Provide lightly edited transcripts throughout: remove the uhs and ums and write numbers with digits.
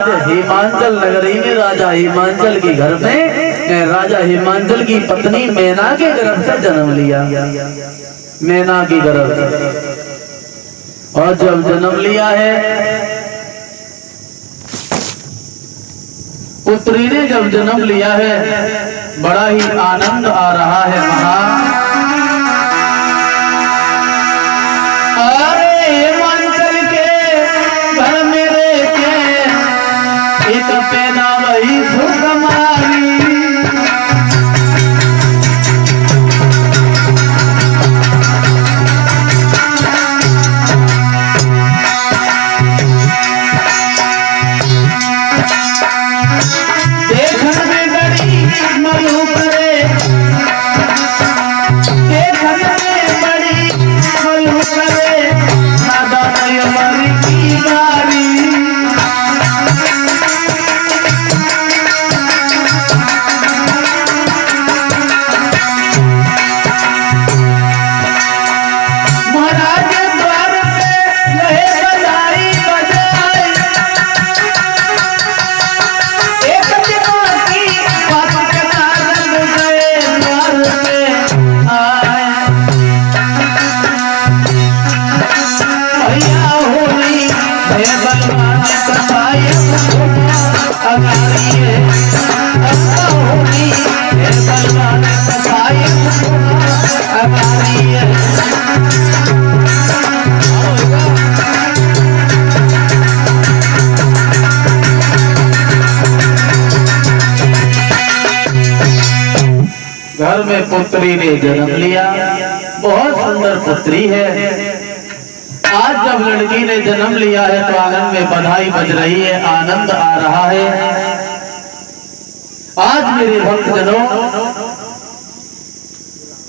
हिमांचल नगरी में राजा हिमांचल के घर में राजा हिमांचल की पत्नी मैना के गर्भ से जन्म लिया। मैना की गर्भ से, और जब जन्म लिया है पुत्री ने, जब जन्म लिया है बड़ा ही आनंद आ रहा है। घर में पुत्री ने जन्म लिया, बहुत सुंदर पुत्री है। आज जब लड़की ने जन्म लिया है तो आंगन में बधाई बज रही है, आनंद आ रहा है। आज मेरे भक्तजनों,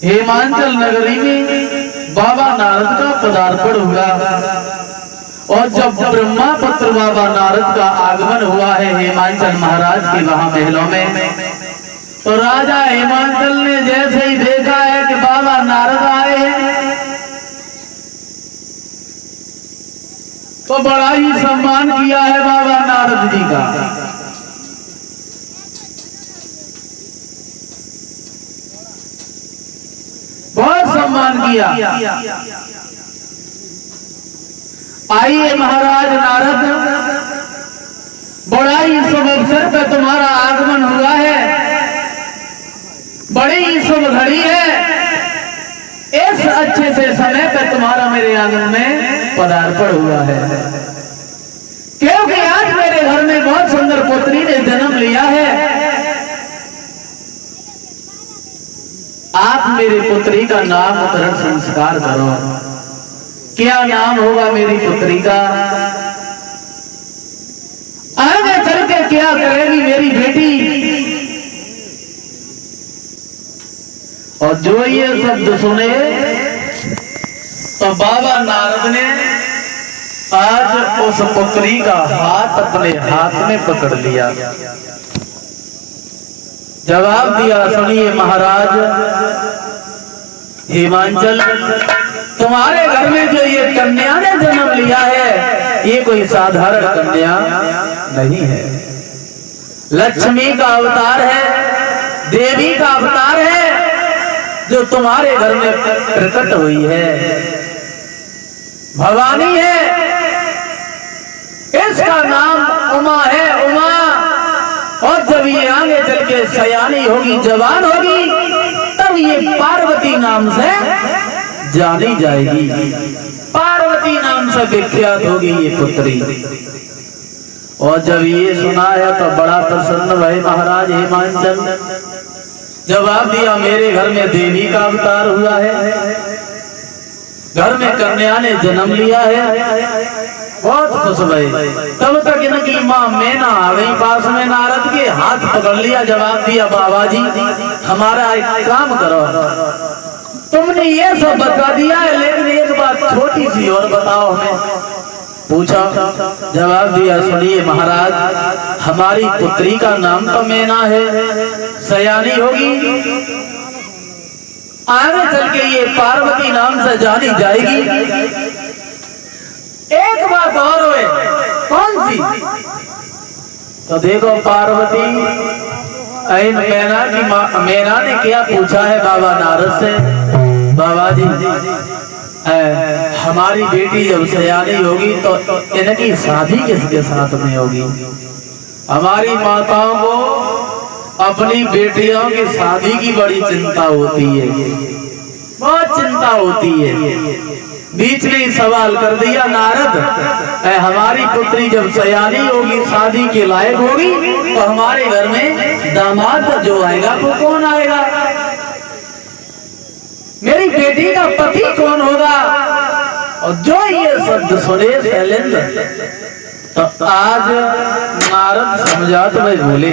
हिमांचल नगरी में बाबा नारद का पदार्पण हुआ, और जब ब्रह्मा पुत्र बाबा नारद का आगमन हुआ है हिमांचल महाराज के वहां महलों में, तो राजा हिमांचल ने जैसे ही देखा है कि बाबा नारद आए हैं, तो बड़ा ही सम्मान किया है बाबा नारद जी का। बहुत सम्मान किया। आइए महाराज नारद, बड़ा ही शुभ अवसर पर तुम्हारा आगमन हुआ है, बड़ी ही शुभ घड़ी है। इस अच्छे से समय पर तुम्हारा मेरे आंगन में पदार्पण हुआ है, क्योंकि आज मेरे घर में बहुत सुंदर पुत्री ने जन्म लिया है। आप मेरी पुत्री का नामकरण संस्कार करो। क्या नाम होगा मेरी पुत्री का? आगे चल के क्या करेगी मेरी बेटी? और जो ये शब्द सुने तो बाबा नारद ने आज उस पुत्री का हाथ अपने हाथ में पकड़ लिया, जवाब दिया, सुनिए महाराज हिमांचल, तुम्हारे घर में जो ये कन्या ने जन्म लिया है, ये कोई साधारण कन्या नहीं है। लक्ष्मी का अवतार है, देवी का अवतार है, जो तुम्हारे घर में प्रकट हुई है, भवानी है। इसका नाम उमा है, उमा। और जब ये आगे चल के सयानी होगी, जवान होगी, तब ये पार्वती नाम से जानी जाएगी, पार्वती नाम से विख्यात होगी ये पुत्री। और जब ये सुना है तो बड़ा प्रसन्न भय महाराज हिमांचल। जवाब दिया, मेरे घर में देवी का अवतार हुआ है, घर में कन्या ने जन्म लिया है। बहुत खुश भई। तब तक इनकी माँ मैना आ गई पास में, नारद के हाथ पकड़ लिया, जवाब दिया, बाबा जी हमारा एक काम करो, तुमने ये सब बता दिया है, लेकिन एक बात छोटी सी और बताओ हमें। पूछा, जवाब दिया, सुनिए महाराज, हमारी पुत्री का नाम तो मैना है, सयानी होगी, आगे चल के ये पार्वती नाम से जानी जाएगी। एक बात और है, कौन सी? तो देखो पार्वती मैना ने क्या पूछा है बाबा नारद से, बाबा जी हमारी बेटी जब सयानी होगी तो इनकी शादी किसके साथ में होगी। हमारी माताओं को अपनी बेटियों की शादी की बड़ी चिंता होती है, बहुत चिंता होती है। बीच में ही सवाल कर दिया नारद, हमारी पुत्री जब सयानी होगी, शादी के लायक होगी, तो हमारे घर में दामाद जो आएगा वो कौन आएगा, मेरी बेटी का पति कौन होगा। और जो ये शब्द सुने शैलेंद्र, तो आज नारद समझाते हुए बोले,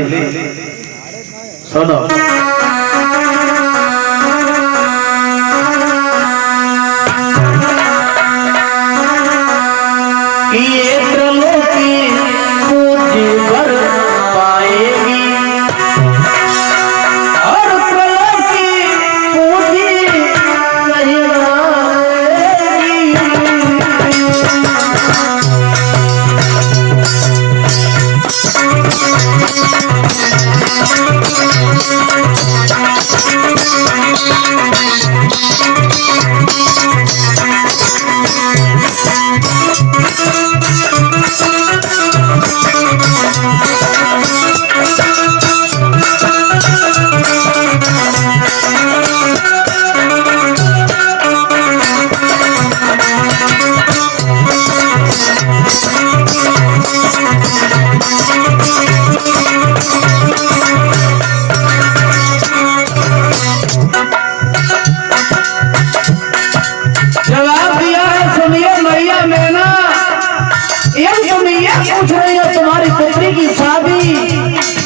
सुनो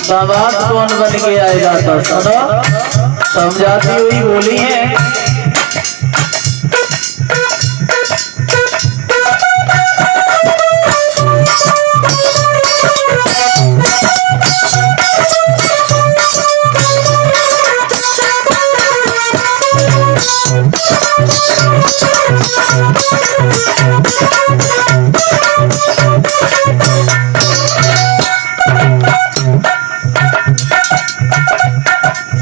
दामाद कौन बन के आएगा। तो सुनो समझाती हुई बोली है,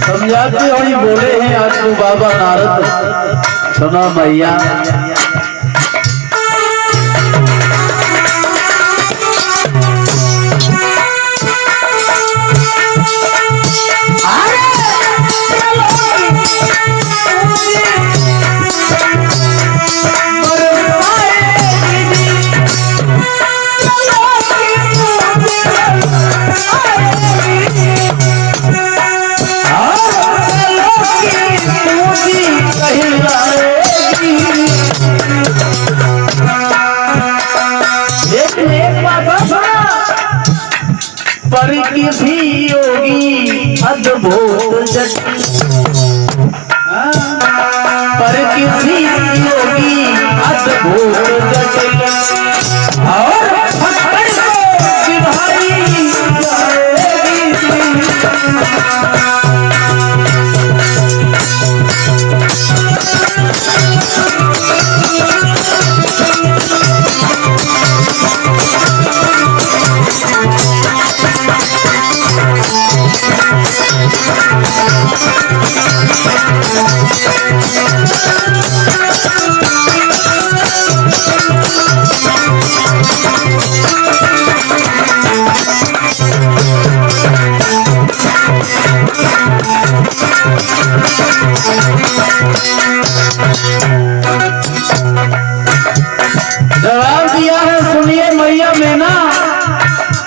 समझाते हुए बोले हैं आज तो बाबा नारद, सुनो मैया पर किसी योगी अद्भुत जटिल, पर किसी योगी अद्भुत जटिल और फक्कड़ को सिधाई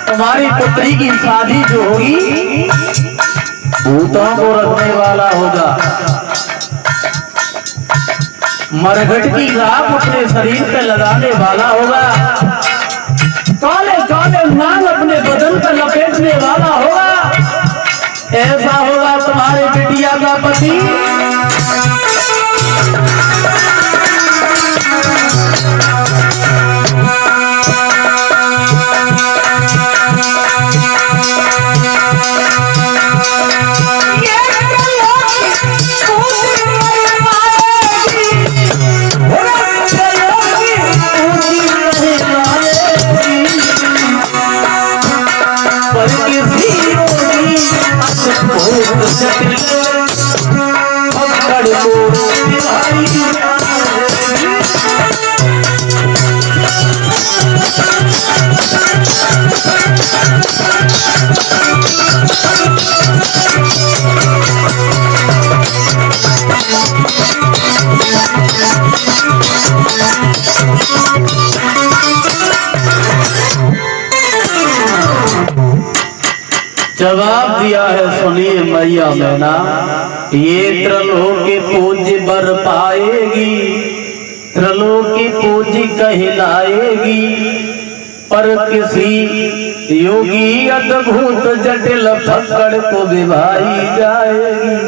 तुम्हारी पुत्री की शादी जो होगी भूतों को रखने वाला होगा, मरघट की राख अपने शरीर पे लगाने वाला होगा, काले काले नाग अपने बदन पर लपेटने वाला होगा। ऐसा होगा तुम्हारे बिटिया का पति। पर जवाब दिया है सुनिए मैया मैना, ये त्रिलोक की पूज्य बर पाएगी, त्रिलोक की पूज्य कहलाएगी, पर किसी योगी अद्भुत जटिल फक्कड़ को विभाई जाएगी।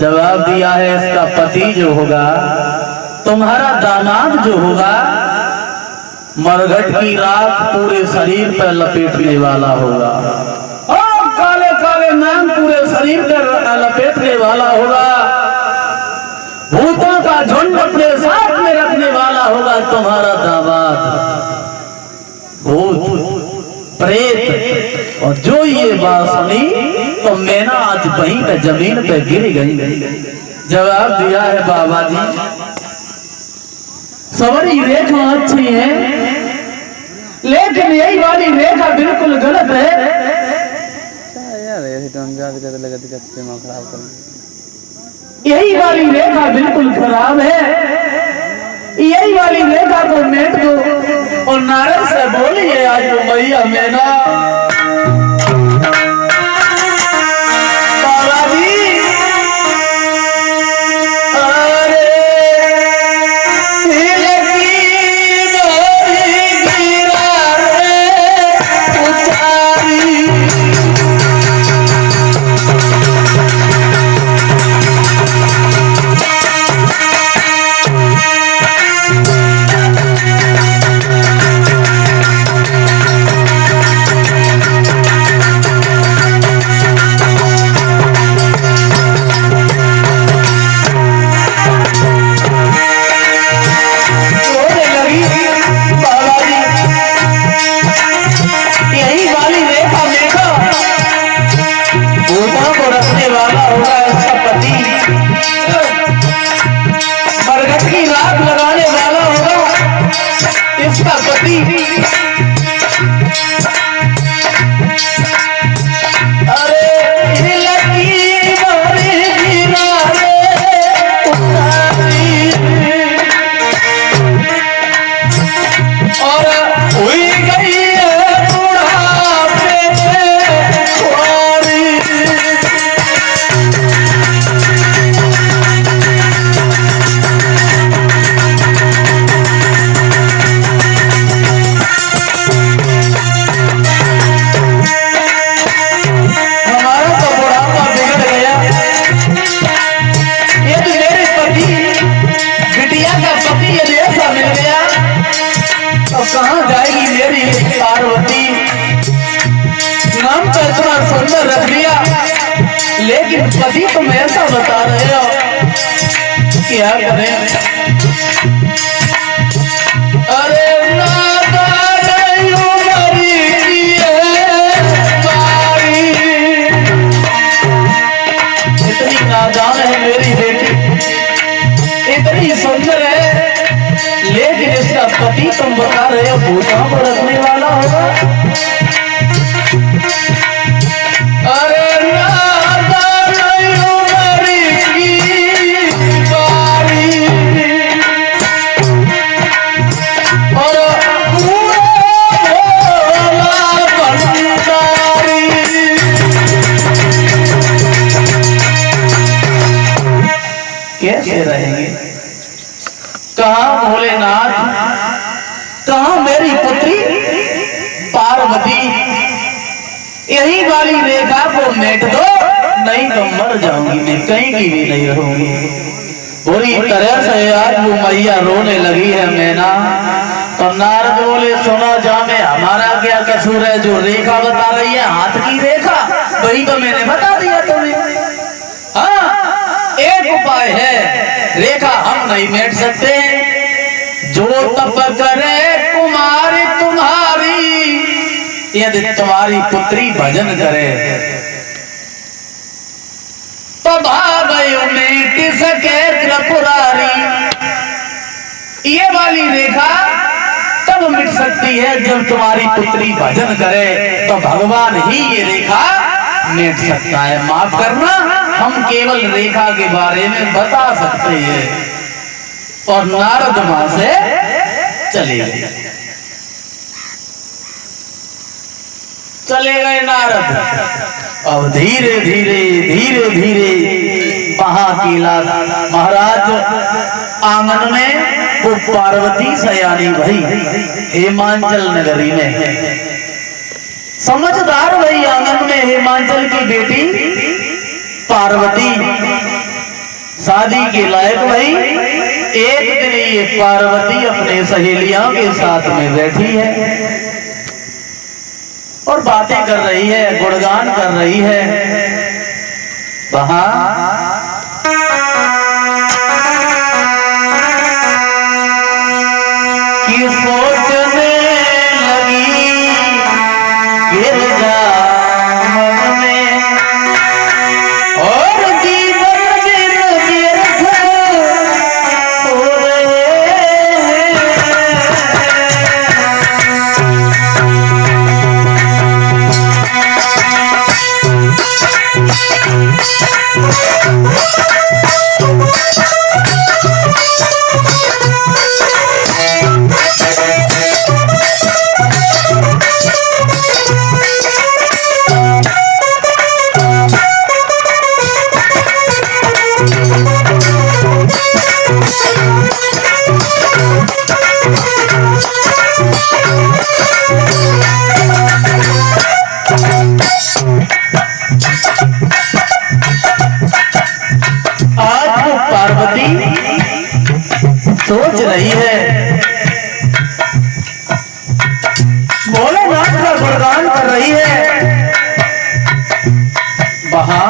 जवाब दिया है इसका पति जो होगा, तुम्हारा दामाद जो होगा, मरघट की राख पूरे शरीर पर लपेटने वाला होगा, और काले काले नाम पूरे शरीर पर लपेटने वाला होगा, भूतों का झुंड अपने साथ में रखने वाला होगा तुम्हारा दामाद। भूत प्रेत और जो ये बात सुनी तो मैना आज वहीं पे जमीन पे गिर गई। जवाब दिया है बाबा जी, सवरी रेखा अच्छी है, लेकिन यही वाली रेखा बिल्कुल गलत है। यही वाली रेखा बिल्कुल खराब है, यही वाली रेखा को मेट दो और नारद से बोलिए आज वो मैया मैना। कहाँ जाएगी मेरी पार्वती? नाम तो इतना सुंदर रख लिया, लेकिन पति तुम ऐसा बता रहे हो, क्या करें? अरे इतनी नादान है मेरी बेटी, इतनी सुंदर है, लेकिन इसका पति तुम बता रहे हो भूतों को रखने वाला होगा। अरे कैसे रहेंगे? कहाँ भोलेनाथ, कहाँ मेरी पुत्री पार्वती? यही वाली रेखा को मेट दो, नहीं तो मर जाऊंगी मैं, कहीं की भी नहीं रहूंगी। बुरी तरह से आज वो मैया रोने लगी है मैना। तो नारद बोले सुनो जामे, हमारा क्या कसूर है? जो रेखा बता रही है हाथ की रेखा, वही तो मैंने बता दिया तुम्हें। हाँ, एक उपाय है, रेखा हम नहीं मेट सकते। जो तप करे कुमारी तुम्हारी, यदि तुम्हारी पुत्री भजन करे तो भागयो मेट सके त्रिपुरारी। ये वाली रेखा तब मिट सकती है जब तुम्हारी पुत्री भजन करे, तो भगवान ही ये रेखा मिट सकता है। माफ करना, हम केवल रेखा के बारे में बता सकते हैं। और नारद वहां से चले गए। चले गए नारद। अब धीरे धीरे वहां की महाराज आंगन में वो पार्वती सयानी भई हिमांचल नगरी में। समझदार भई आंगन में हिमांचल की बेटी पार्वती शादी के लायक भई। एक दिन ये पार्वती अपने सहेलियों के साथ में बैठी है और बातें कर रही है, गुणगान कर रही है। वहां की सोचने लगी गिरजा मन में और जीवन व्यर्थ हो रहे सोच रही है, भोलेनाथ का गुणगान कर रही है। वहां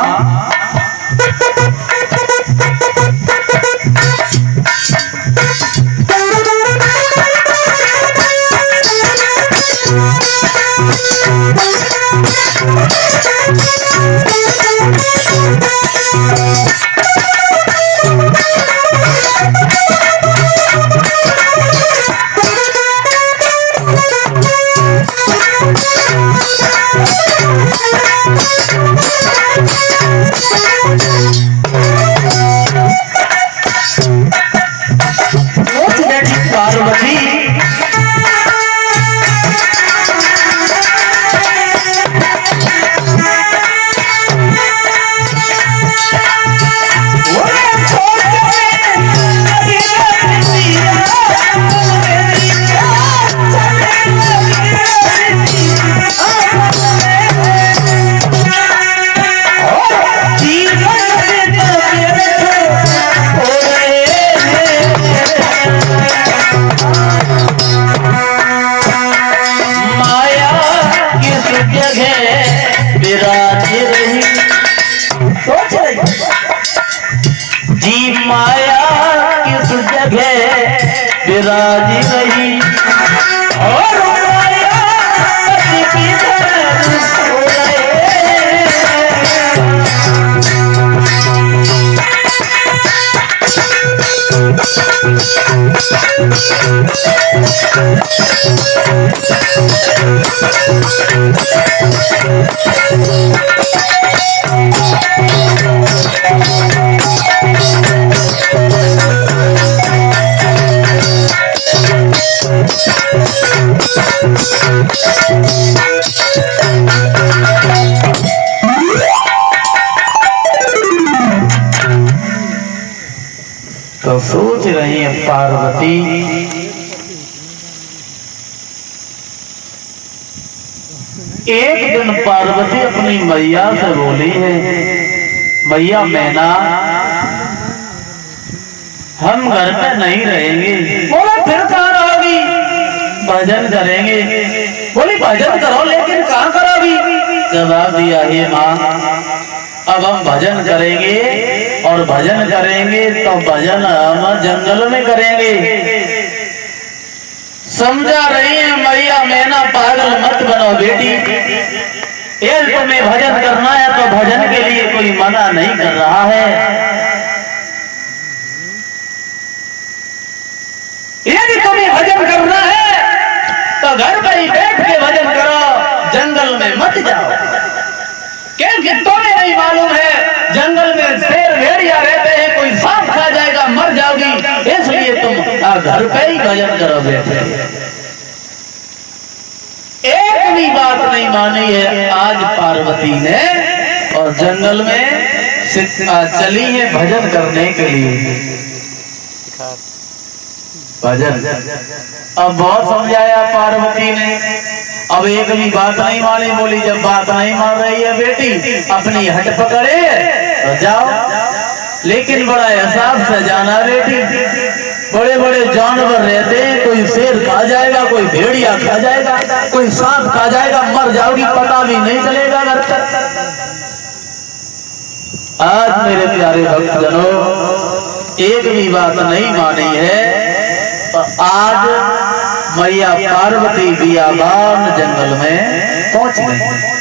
विराजी रही और तो सोच रही है पार्वती, एक दिन पार्वती अपनी मैया से बोली है, मैया मैना हम घर पे नहीं रहेंगे। बोला फिर कहाँ रहोगी? भजन करेंगे। बोली भजन करो लेकिन कहाँ करोगी? जवाब दिया, हे माँ अब हम भजन करेंगे और भजन करेंगे तो भजन हम जंगल में करेंगे। समझा रही है मैया मैना, पागल मत बनो बेटी, यदि तुम्हें भजन करना है तो भजन के लिए कोई मना नहीं कर रहा है। यदि तुम्हें भजन करना है तो घर पर ही बैठ के भजन करो, जंगल में मत जाओ, क्योंकि तुम्हें नहीं मालूम है जंगल में शेर भेड़िया रहते हैं, कोई सांप खा जाएगा मर जाओगी, इसलिए तुम घर पे ही भजन करो बेटे। एक भी बात नहीं मानी है आज पार्वती ने, और जंगल में चली है भजन करने के लिए। भजन अब बहुत समझाया पार्वती ने, अब एक भी बात नहीं मानी। बोली जब बात नहीं मान रही है बेटी, अपनी हट पकड़े तो जाओ, लेकिन बड़ा हिसाब से जाना बेटी। बड़े बड़े जानवर रहते हैं, कोई शेर खा जाएगा, कोई भेड़िया खा जाएगा, कोई सांप खा जाएगा, मर जाओगी पता भी नहीं चलेगा घर तक। आज मेरे प्यारे भक्तजनों एक भी बात नहीं मानी है, तो आज मैया पार्वती बियाबान जंगल में पहुंच गई।